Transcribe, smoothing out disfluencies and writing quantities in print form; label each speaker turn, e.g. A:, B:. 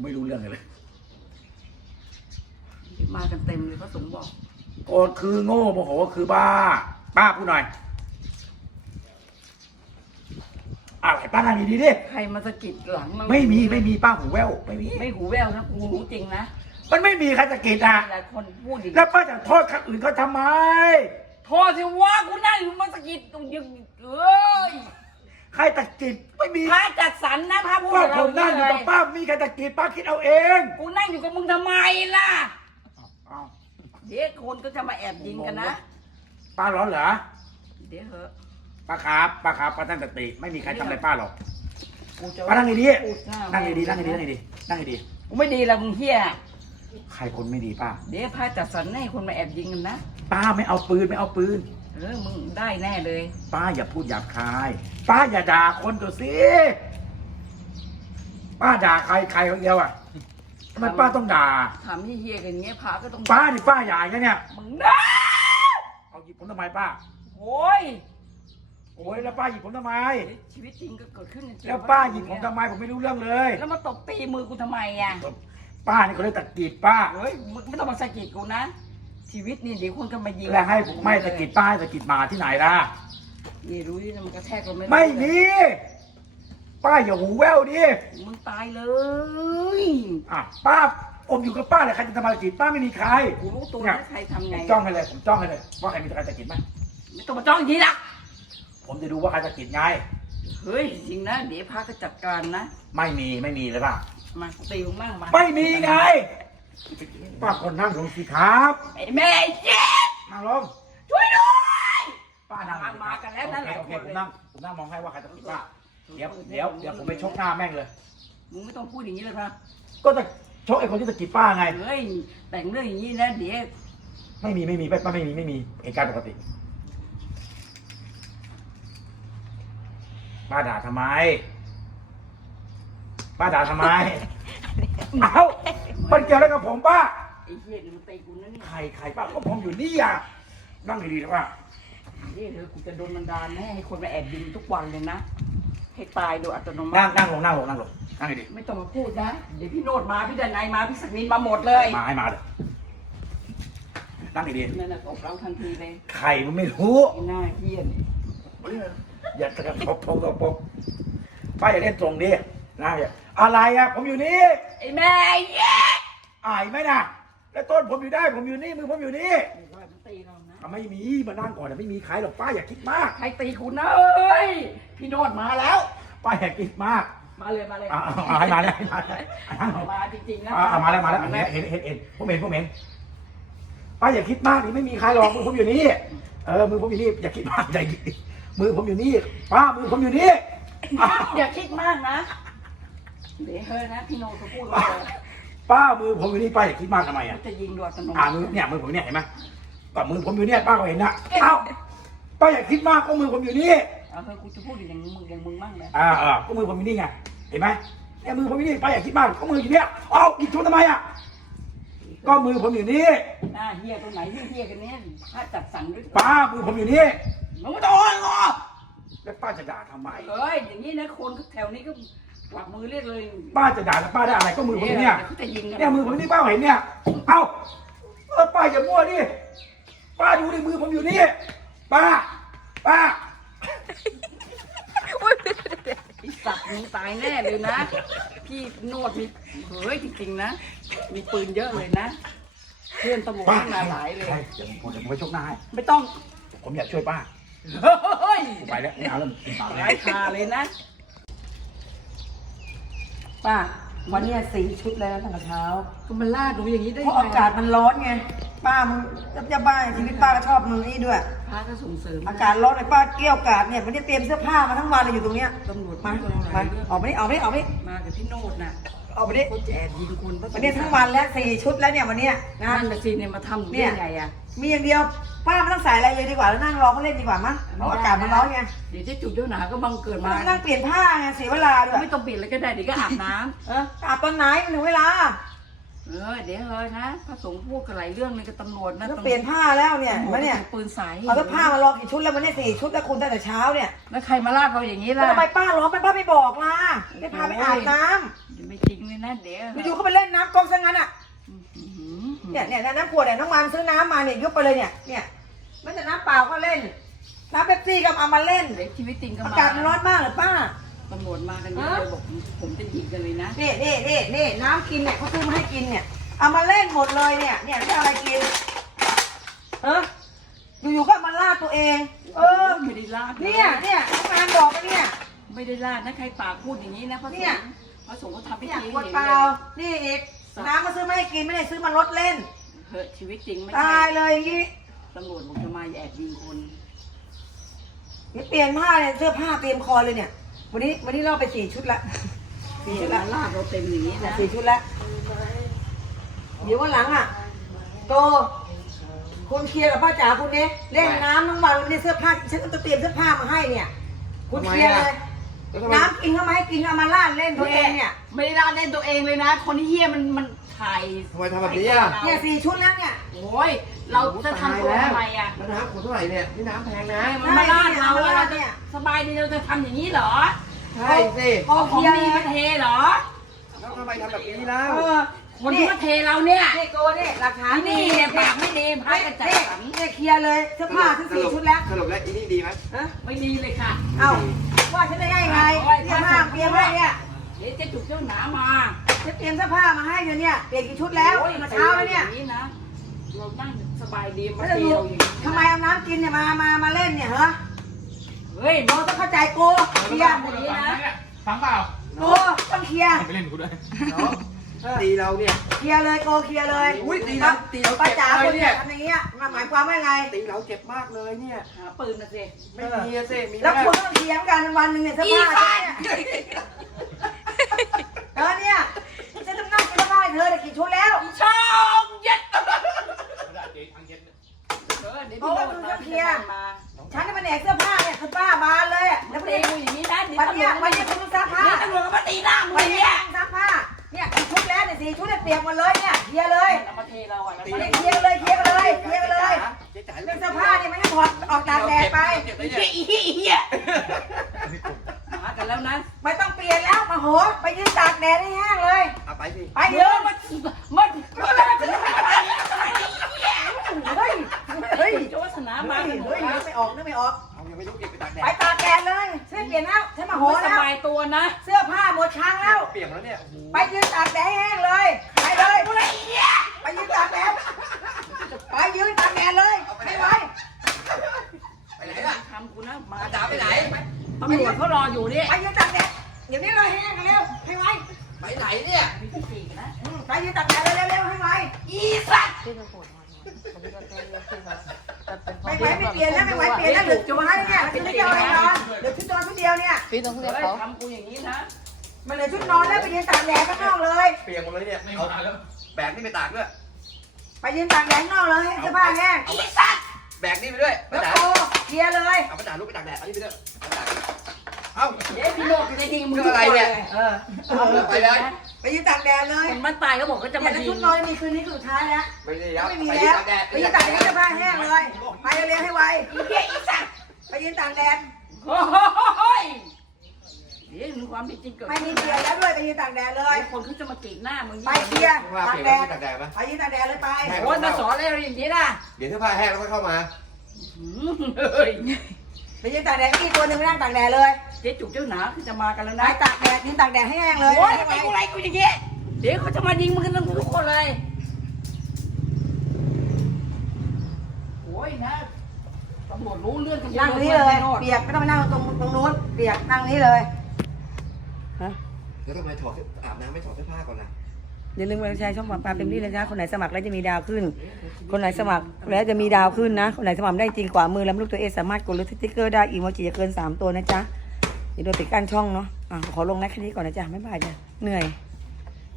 A: ไม่รู้เรื่องเลย
B: มากันเต็มเลยพระสงฆ์บอก
A: โกรธคือโง่โมโหคือบ้าป้าพูดหน่อยอะไรป้านั่งดีๆดิ
B: ใครมาสะกิดหลัง
A: ไม่มีป้าหูแว่ว
B: ไม่หูแววนะกูรู้จริงนะ
A: มันไม่มีใครสะกิดอ่ะ
B: หลายคนพูดดิ
A: แล้วป้าจะโทษคนอื่นเขาทำไม
B: โทษสิว่ากูนั่งอยู่มาสะกิดตรงยังเอ้ย
A: ใครตะกิดไม่มี
B: พระจัดสรรนะพระพูด
A: ว่าผมนั่งอยู่กับป้ามีใครตะกิดป้าคิดเอาเอง
B: กูนั่งอยู่กับมึงทำไมล่ะเดี๋ยวคนก็จะมาแอบยิงกันนะ
A: ป้าร้อนเหรอ
B: เดี๋ยวเหอะ
A: ป้าครับป้าตั้งสติไม่มีใครทำอะไรป้าหรอกป้านั่งดีๆนั่งดี
B: กูไม่ดีแล้วมึงเฮีย
A: ใครคนไม่ดีป้า
B: เดี๋ยวพระจัดสรรให้คนมาแอบยิงกันนะ
A: ป้าไม่เอาปืน
B: มึงได้แน่เลย
A: ป้าอย่าพูดหยาบคายป้าอย่าด่าคนตัวสิป้าด่าใครคนเดียวอ่ะทำไมป้าต้องด่า
B: ถามเฮียกันเงี้ยพระก็ต้อง
A: ป้านี่ป้าใหญ่กันเนี่ย
B: มึงนะ
A: เอาหยิบผมทำไมป้า
B: โอ้ย
A: แล้วป้าหยิบผมทำไม
B: ชีวิตจริงก็เกิดขึ้น
A: แล้วป้าหยิบผมทำไมผมไม่รู้เรื่องเลย
B: แล้วมาตบตีมือกูทำไมอ่ะ
A: ป้านี่เขาเลยตะกิดป้า
B: มึงไม่ต้องมาสะกิดกูนะชีวิตนี่เดี๋ยวคนก็มายิง
A: แล้วให้ผมไม่ตะกิดป้าตะกิดมาที่ไหนล่ะ
B: นี่รู้ที่มันกระแทกเรา
A: ไม่มีป้าอย่าหูแว่วดิ
B: มึงตายเลย
A: ป้าผมอยู่กับป้าเลยใครจะทำอะไรกิดป้าไม่มีใคร
B: กูรู้ตัวนะใครทำไง
A: จ้องให้เลยผมจ้องให้เลยว่าใครมีใครตะกิดไหม
B: ไม่ต้องมาจ้องอย่างนี้ละ
A: ผมจะดูว่าใครตะกิดไง
B: เฮ้ยจริงนะเดี๋ยวพาก็จัดการนะ
A: ไม่มีเลยป่ะ
B: มาตีมึงมั่งมา
A: ไม่มีไงป้าคนนั่งลงสิครับ
B: ไอ้แม่เจ็บ
A: นั่งลง
B: ช่วยด้วย
A: ป้านั่ง
B: มากันแล้วนั่นแหละ
A: ผมนั่งมองให้ว่าใครตะกิดป้าเดี๋ยวผมไปชกหน้าแม่งเลย
B: มึงไม่ต้องพูดอย่างนี้เลยพ่ะ
A: ก็จะชกไอ้คนที่ตะกิดป้าไง
B: เฮ้ยแต่งเรื่องอย่างนี้นะเดี๋ยว
A: ไม่มีป้าไม่มีเหตุการณ์ปกติป้าด่าทำไมเอ้ามันเกี่ยวอะไรกับผมป้า
B: ไอ้เหี้ยมันตีกูนั่นนี่
A: ใครป้าก็ผมอยู่นี่อ่ะนั่งดีๆนะป้า
B: เดี๋ยวกูจะโดนบันดาลให้คนมาแอบยิงทุกวันเลยนะให้ตายโดยอัตโนมัติ
A: นั่งลงนั่งดี
B: ไม่ต้องมาพูดนะเดี๋ยวพี่โนดมาพี่ดนัยมาพี่ศักดิ์นินมาหมดเลย
A: มาให้มาเลยนั่งดี
B: ๆนั่นแหละตบเราทันทีเลย
A: ใครมันไม่รู้
B: หน้าเหี้ยนี่
A: อย่ากระทบป้าอย่าเล่นตรงดินะอะไรอ่ะผมอยู่นี่
B: ไอ้แม่เย้
A: อายไหมนะแล้วต้นผมอยู่ได้ผมอยู่นี่มือผมอยู่นี่
B: มันตีเรานะ
A: ไม่มีมานั่งก่อนแต่ไม่มีใครหรอกป้าอย่าคิดมาก
B: ใครตีคุณนะเอ้ยพี่โนดมาแล้ว
A: ป้าอย่าคิดมาก
B: มาเลย
A: ให้มาเลย
B: มาจริงๆนะ
A: มาแล้วเห็นผมเห็นป้าอย่าคิดมากนี่ไม่มีใครหรอกมือผมอยู่นี่มือผมอยู่นี่อย่าคิดมากใจมือผมอยู่นี่ป้ามือผมอยู่นี่
B: อย่าคิดมากนะเดี๋ยวเฮ้ยนะพี่โนเขาพูดว่า
A: ป้ามือผมอยู่นี่ป้าอย่าคิดมากทำไมอ่ะ
B: จะยิงดวงตน
A: มือเนี่ยมือผมเนี่ยเห็นไหมก็มือผมอยู่เนี่ยป้าก็เห็นนะเอ้าป้าอย่าคิดมากก็มือผมอยู่นี่
B: กูจะพูดอย่างมึงมั่งเลย
A: ก็มือผมอยู่นี่ไงเห็นไหมเนี่ยมือผมอยู่นี่ป้าอย่าคิดมากก็มืออยู่เนี่ยกินชุดทำไมอ่ะก็มือผมอยู่นี่
B: เฮียตรงไหนเฮียกันเนี่ยถ้าจัดสรรด้วย
A: ป้ามือผมอยู่นี่
B: มึงไม่ต้องงอ
A: แล้วป้าจะด่าทำไม
B: อย่างนี้นะคนแถวนี้ก็กวักมือเรียกเลย
A: ป้าจะด่าแล้วป้าได้อะไรก็มือผมเนี่ยเนี่ยมือผมนี่ป้าเห็นเนี่ยป้าอย่ามั่วดิป้าดูในมือผมอยู่นี่ป้า
B: ไอ้สัตว์มึงตายแน่เลยนะพี่โนดมีเฮ้ยจริงๆนะมีปืนเยอะเลยนะเพื่อนตำรวจมาหลายเลย
A: เดี๋ยวผมไปชกหน้าให้
B: ไม่ต้อง
A: ผมอยากช่วยป้าไปแล้วไม่เอาแล้ว
B: ไร้คาเลยนะป้าวันนี้4 ชุดแล้วตั้งแต่เช้าก็มันล่าดูอย่างนี้ได้เพราะอากาศมันร้อนไงป้ามึงจะบ้าชีวิตป้าก็ชอบมึงนี่ด้วยป้าก็ส่งเสริมอากาศร้อนเลยป้าเกี่ยวกาดเนี่ยมันได้เตรียมเสื้อผ้ามาทั้งวันเลยอยู่ตรงเนี้ยตำรวจมาออกไปนี่มากับพี่โนดน่ะออกไปนี่แอบยิงคนวันนี้ทั้งวันแล้ว4 ชุดแล้วเนี่ยวันนี้นะนั่นแต่สิเนี่ยมาทำเนี่ยไงอ่ะมีอย่างเดียวป้าไม่ต้องใส่อะไรเลยดีกว่าแล้วนั่งรอเขาเล่นดีกว่ามั้งเพราะอากาศมันร้อนไงเดี๋ยวจะจุดเจ้าหนาก็บังเกิดมานั่งเปลี่ยนผ้าไงเสียเวลาด้วยไม่ต้องเปลี่ยนเลยก็ได้เดี๋ยวก็อาบน้ำอาบตอนไหนมันถึงเวลาเดี๋ยวเลยนะพระสงฆ์พูดกันหลายเรื่องเลยกับตำรวจนะเปลี่ยนผ้าแล้วเนี่ยมาเนี่ยปืนใสเอาผ้ามารอกี่ชุดแล้ววันนี้4 ชุดแล้วคุณตั้งแต่เช้าเนี่ยแล้วใครมาลาดเราอย่างนี้ล่ะทำไมป้าร้อนป้าไม่บอกล่ะไม่พาไปอาบน้ำ
C: จริงเลยนะเดี๋ยว
B: อยู่ๆเขาไปเล่นน้ำก๊อกซะงั้นอ่ะเนี่ยน้ำขวดเนี่ยน้องมันซื้อน้ำมาเนี่ยยกไปเลยเนี่ยไม่แต่น้ำเปล่าก็เล่นน้ำเป๊ปซี่ก็เอามาเล่น
C: เดี๋ยวชีวิตจริงก็
B: อา
C: มา
B: กาศมันร้อนมากเหรอป้า
C: ตำรวจมากันเยอะเลยบอกผมจะยิงกันเลยนะ
B: นี่น้ำกินเนี่ยเขาซื้อมาให้กินเนี่ยเอามาเล่นหมดเลยเนี่ยไม่เอาอะไรกินอยู่ๆก็เอามาลาดตัวเอง
C: ไม่ได้ลาด
B: เนี่ยน้องงานบอกไปเนี่ย
C: ไม่ได้ลาดนะใครปากพูดอย่างนี้นะพระสงฆ์พระสงฆ์เขาทำพิ
B: เนี่ย
C: ธี
B: ขวดเปล่านี่อีกน้ำมาซื้อมาให้กินไม่ได้ซื้อมาลดเล่น
C: เฮ้ยชีวิตจริงไม่
B: ตายเลยอย่างนี้
C: ตำรวจบอกจะมาแอบยิงคน
B: นี่เปลี่ยนผ้าเลยเสื้อผ้าเตรียมคอเลยเนี่ยวันนี้เราไป4 ชุดละ
C: นี่ละลาดเราเต็มอย่างนี้นะ
B: 4 ชุดละเดี๋ยววันหลังอ่ะโตคุณเคลียร์กับป้าจ๋าคุณเนี่ยเล่นน้ำทั้งวันวันนี้เสื้อผ้าฉันก็จะเตรียมเสื้อผ้ามาให้เนี่ยคุณเคลียร์เลยน้ำกินเข้ามาให้กินเอามาลาดเล่นตัวเองเนี่ย
C: ไม่ได้ลาดเล่นตัวเองเลยนะ คนที่เฮี้ยมันถ่าย
A: ทำไมทำแบบนี้อ่ะ
B: เนี่ย4 ชุดแล้วเนี่ย
C: โอ้ยเราจะทำตัวทำไมอ่ะ
A: แล้วน้ำขวดเท่าไหร่เนี่ยนี่น้ำแพงนะ
C: มันมาลาดเราแล้วเราจะสบายดีเราจะทำอย่างนี้เหรอ
A: ใช่สิ
C: เอาของดีมาเทเหรอ
A: แล้วทำไมทำแบบนี้แล้ว
C: คนที่มาเทเราเนี่ย
B: นี่โกนี่หลักฐาน
C: นี่เนี่ยปากไม่ดีพายกระจัดสรร
B: เนี่ยเคลียร์เลยเสื้อผ้าทั้ง4 ชุดแล้ว
A: สรุปแล้วอีนี่ดีไหม
C: ไม่ดีเลยค่ะ
B: เอ้าว่าฉันได้ไงเสื้อผ้าเตรียมให้เนี่ย
C: เดี๋ยวจะจุกเจ้าหนามา
B: จะเตรียมเสื้อผ้ามาให้อยู่เนี่ยเปลี่ยนกี่ชุดแล้วมาเช้าแล้วเนี่ย
C: อย่างนี้นะเรานั่งสบายดีมา
B: ไม่
C: เท
B: ต้องดู
C: เราอย่างนี้
B: ทำไมเอาน้ำกินเนี่ยมาเล่นเนี่ยเหรอ
C: เฮ้ย
B: โกต้องเข้าใจโกเคลียร์
C: อย่างนี้นะ
D: ฟังเปล่า
B: โกต้องเคลียร์
D: ไปเล่นกูด้วย
A: ตีเราเนี่ย
B: เคลียร์เลยโกเคลียร์เลย
A: อุ้ยตีเรา
B: ป้าจ๋า
A: เจ็บ
B: คน
A: เลย
B: เนี่
A: เนี่ย ย
B: ทำอย่างเงี้ยมันหมายความว่าไง
A: ตีเราเจ็บมากเลยเนี่ย
C: หาปืนมาสิ
A: ไม่มีอะสิมี
B: แล้ว
A: ไหม
B: คุณต้องเคลียร์กันวันหนึ่งเนี่ยเสื้อผ้าเนี่ยเนี่ยฉันต้องนั่งกินเสื้อผ้าเธอกี่ชุดแล้ว
C: ช่องเย็ดเดี๋ยว
B: โอ้
C: พี่
B: คุ
C: โด
B: ณ
C: น
B: ต้องเคลียร์
C: มา
B: ฉันจะมาแหนกเสื้อผ้าเนี่ยคุณป้ามาเลยอะ
C: แล้
B: แล้ว ว
C: เท
B: วันนี้
C: กูอย่างนี้นะ
B: วันนี้คุณต้องซักผ้า
C: ตำรวจก็มาตีหน้ามึง
B: วันนี้
C: เนี่ย
B: ซักผ้าเนี่ยกี่ชุดแล้วเนี่ย4 ชุดเนี่ยเปียกหมดเลยเนี่ยเคลียร์เลย
C: เอามาเทเราอ่ะ
B: เคลียร์เลยเคลียร์เลยเคลียร์เลย
A: เจ๊จ๋า
B: เรื่องเสื้อผ้าเนี่ยไม่ให้ถอดออกตากแดดไป
C: ไอ้เหี้ยมากันแล้วนะ
B: ไม่ต้องเปลี่ยนแล้วมาโหไปยืนตากแดดให้แห้งเลย
A: เอาไปสิ
B: ไป
C: เดี๋
B: เย
C: ยว
B: อะ
C: มัน
B: เฮ้ยเฮ้ย
C: โจสนา
B: เฮ้
C: มาย กันหมด
B: เฮ้ย
C: แล้ว
B: ไม่ออกนึกไม่ออก
A: เอายังไม่รู้เก็บไปตากแด
B: ไป
A: ด
B: ตากแดดเลยช่วยเปลี่ยนแล้วฉันมาโห
C: ไม่ส
B: แล้ว
C: บายตัวนะ
B: เสื้อผ้าหมดช้างแล้ว
A: เปียกแล้วเนี่ยโอ้โห
B: ไปยืนตากแดดให้แห้งเลยไปเลยไปยืนตากแดดไปยืนตากแดดเลยไม่ไหว
A: ไปไหนล่ะ
C: ทำกูนะมา
A: จ๋าไปไหน
C: ตำรวจเขารออยู่นี่
B: ไปยืนตากแดดเดี๋ยวนี้เลยแห้งกันเร็วให้ไว
A: ไปไหนเนี่ย
B: ไปยืนตากแดดเร็วๆให้ไว
C: อีสัตว์
B: ไม่ไหวไม่เปลี่ยนแล้วไม่ไหวเปลี่ยนแล้วเหลือจุดให้เนี่ยชุดเดียวเองนอนเหลือชุดนอนชุดเดียวเนี่ย
C: พี่ต้องเรียกเขาทำกูอย่างนี้นะ
B: มันเหลือชุดนอนแล้วไปยืนตากแดดข้างนอกเลย
A: เปียกหมดเลยเนี่ยเอาแบกนี่ไปตากด้วย
B: ไปยืนตากแดดข้างนอกเลยให้เสื้อผ้าแห้ง
C: อีสัตว์
A: แบกนี่ไปด้วยป้า
B: แล้ว
A: จ๋า
B: โตเคลียร์เลย
A: เอาป้าจ๋าลุกไปตากแดดเอานี่ไปด้วยป้าจ๋าเอ้า
C: เดี๋ยวพี่โลกจะยิงมึง
A: เรื่องอะไรเนี่ย ไปเลย
B: ไปยืนตากแดดเลย
C: คนมันตายเขาบอกเขาจะ
B: เนี่
C: มาย
B: แล้ว
C: ยิ
B: ชุ
C: ง
B: ดนอนมีคืนนี้คืนสุดท้ายแล้ว
A: ไม่ได้แล้ว
B: ไม่มี
A: ไป
B: แล้ว
A: ตากแดด
B: ไปยืนตากแดดให้เสื้อผ้าแห้งเลยไปเร็วๆให้ไว
C: อีสัตว์
B: ไปยืนตากแดด
C: โอ้ยเดี๋ยวมีความเป็นจริงเกิด
B: ไม่มีเปลี่ยนแล้วด้วยไปยืนตากแดดเลย
C: คนเขาจะมากรีดหน้ามึง
B: ไปเคลียร์
A: ว่า
B: ตา
A: เปี
B: ก
A: ยก
B: แด
A: แล้ว
B: ด
A: ไปตากแดดไหม
B: ไปยืนตากแดดเลยไป
C: โอ้ยมาสอนอะไรอย่างนี้นะ
A: เดี๋ยวเสื้อผ้าแห้งแล้วค่อยเข้ามา
C: เฮ้ย
B: ไปยืนตากแดดอีกตัวหนึ่งไม่นั่งตากแดดเลย
C: เจ๊จุกเจ้าหนาคือจะมากันแล้ว
B: ไป
C: นะ
B: ตากแดดยืนตากแดดให้แห้งเลย
C: โอ้ย
B: ให้
C: ทำ
B: ไว
C: ไมกูไรกูอย่างเงี้ยเดี๋ยวเขาจะมายิงมึงกันทุกคนเลยโอ้ยนะตำรวจรู้เรื่องกันเยอะ
B: นั่งนี้เลย เปียกไม่ต้องไปนั่งตรงนู้นเปียกนั่งนี้เลย
A: แล้วทำไมถอดอาบน้ำไม่ถอดเสื้อผ้าก่อนล่ะ
B: อย่าลืมไปใช้ช่องปลาเต็มที่เลยนะคนไหนสมัครแล้วจะมีดาวขึ้น คนไหนสมัครแล้วจะมีดาวขึ้นนะ คนไหนสมัครได้จริงกว่ามือแล้วลูกตัวเอสามารถกดหรือสติ๊กเกอร์ได้อีโมจิจะเกิน3 ตัวนะจ๊ะอย่าโดนปิดกั้นช่องเนาะขอลงนะแค่นี้ก่อนนะจ๊ะไม่บายจ้ะเหนื่อย